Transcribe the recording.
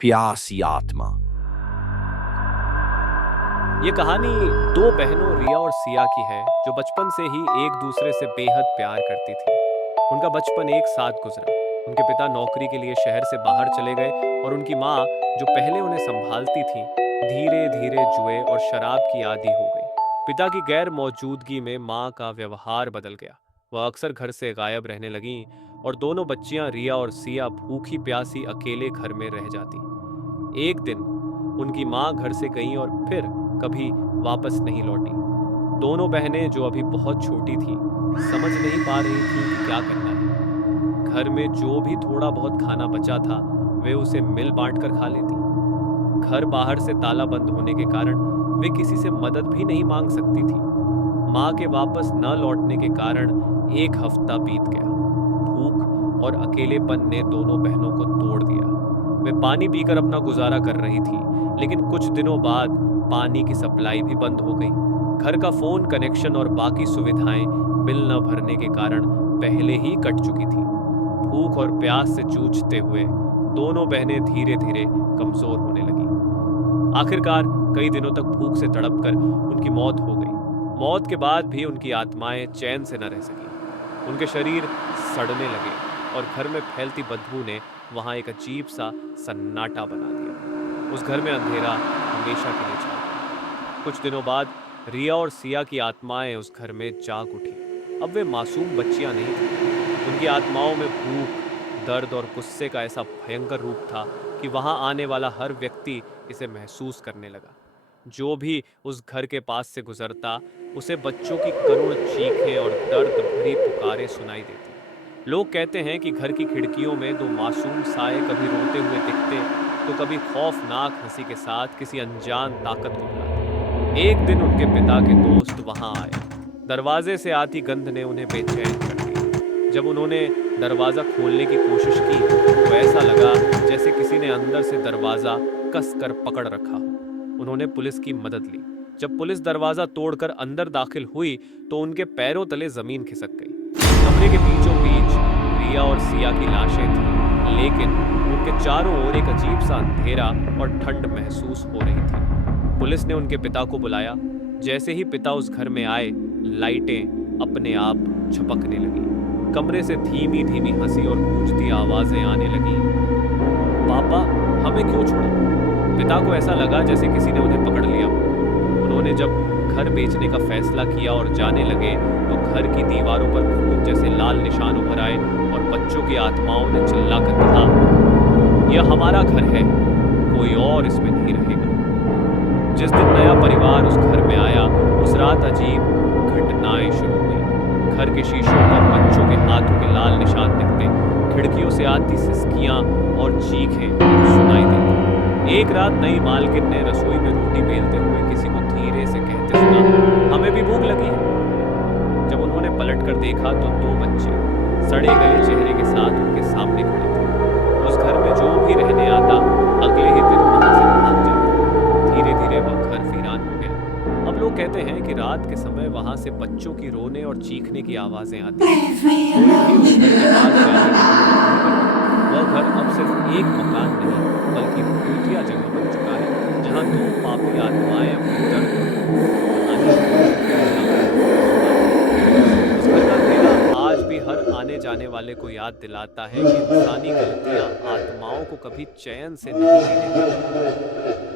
प्यासी आत्मा। ये कहानी दो बहनों रिया और सिया की है जो बचपन से ही एक दूसरे से बेहद प्यार करती थी। उनका बचपन एक साथ गुजरा। उनके पिता नौकरी के लिए शहर से बाहर चले गए और उनकी माँ जो पहले उन्हें संभालती थी धीरे धीरे जुए और शराब की आदी हो गई। पिता की गैर मौजूदगी में माँ का व्यवहार बदल गया। वह अक्सर घर से गायब रहने लगी और दोनों बच्चियां रिया और सिया भूखी प्यासी अकेले घर में रह जाती। एक दिन उनकी माँ घर से गईं और फिर कभी वापस नहीं लौटी। दोनों बहनें जो अभी बहुत छोटी थीं, समझ नहीं पा रही थीं कि क्या करना है। घर में जो भी थोड़ा बहुत खाना बचा था, वे उसे मिल बांट कर खा लेती। घर बाहर से ताला बंद होने के कारण वे किसी से मदद भी नहीं मांग सकती थी। माँ के वापस न लौटने के कारण एक हफ्ता बीत गया। भूख और अकेलेपन ने दोनों बहनों को तोड़ दिया। वे पानी पीकर अपना गुजारा कर रही थी, लेकिन कुछ दिनों बाद पानी की सप्लाई भी बंद हो गई। घर का फोन कनेक्शन और बाकी सुविधाएं बिल न भरने के कारण पहले ही कट चुकी थी। भूख और प्यास से जूझते हुए दोनों बहनें धीरे धीरे कमजोर होने लगी। आखिरकार कई दिनों तक भूख से तड़पकर उनकी मौत हो गई। मौत के बाद भी उनकी आत्माएं चैन से न रह सकी। उनके शरीर सड़ने लगे और घर में फैलती बदबू ने वहां एक अजीब सा सन्नाटा बना दिया। उस घर में अंधेरा हमेशा के लिए छा गया। कुछ दिनों बाद रिया और सिया की आत्माएं उस घर में जाग उठी। अब वे मासूम बच्चियां नहीं थीं। उनकी आत्माओं में भूख, दर्द और गुस्से का ऐसा भयंकर रूप था कि वहां आने वाला हर व्यक्ति इसे महसूस करने लगा। जो भी उस घर के पास से गुजरता, उसे बच्चों की करुण चीखें और दर्द भरी पुकारें सुनाई देती। लोग कहते हैं कि घर की खिड़कियों में दो मासूम साए कभी रोते हुए दिखते, तो कभी खौफनाक हंसी के साथ किसी अनजान ताकत को बुलाते। एक दिन उनके पिता के दोस्त वहां आए। दरवाजे से आती गंध ने उन्हें बेचैन कर दिया। जब उन्होंने दरवाजा खोलने की कोशिश की तो ऐसा लगा जैसे किसी ने अंदर से दरवाजा कस कर पकड़ रखा हो। उन्होंने पुलिस की मदद ली। जब पुलिस दरवाजा तोड़कर अंदर दाखिल हुई तो उनके पैरों तले जमीन खिसक गई। कमरे के बीचों बीच रिया और सिया की लाशें थीं, लेकिन उनके चारों ओर एक अजीब सा अंधेरा और ठंड महसूस हो रही थी। पुलिस ने उनके पिता को बुलाया। जैसे ही पिता उस घर में आए, लाइटें अपने आप झपकने लगी। कमरे से धीमी धीमी हंसी और गूंजती आवाजें आने लगी। पापा, हमें क्यों छोड़ा? पिता को ऐसा लगा जैसे किसी ने उन्हें पकड़ लिया। उन्होंने जब घर बेचने का फैसला किया और जाने लगे तो घर की दीवारों पर खून जैसे लाल निशान उभर आए और बच्चों की आत्माओं ने चिल्लाकर कहा, यह हमारा घर है, कोई और इसमें नहीं रहेगा। जिस दिन नया परिवार उस घर में आया, उस रात अजीब घटनाएं शुरू हुई। घर के शीशों पर बच्चों के हाथों के लाल निशान दिखते, खिड़कियों से आती सिसकियां और चीखें सुनाई देती। एक रात नई मालकिन ने रसोई में रोटी बेलते हुए किसी को धीरे से कहते सुना, हमें भी भूख लगी है। जब उन्होंने पलट कर देखा तो दो बच्चे सड़े गले चेहरे के साथ उनके सामने खड़े थे। उस घर में जो भी रहने आता अगले ही दिन वहां से भाग जाता। धीरे धीरे वह घर वीरान हो गया। अब लोग कहते हैं कि रात के समय वहां से बच्चों की रोने और चीखने की आवाजें आती हैं। कोई भी उस घर के पास जाने की हिम्मत नहीं करता। वह घर अब सिर्फ एक मकान नहीं बल्कि भूतिया जगह बन चुका है, जहां दो पापी आत्माएं अपने दर्द और उस घर का अंधेरा आज भी हर आने जाने वाले को याद दिलाता है कि इंसानी गलतियां आत्माओं को कभी चैन से नहीं जीने देती।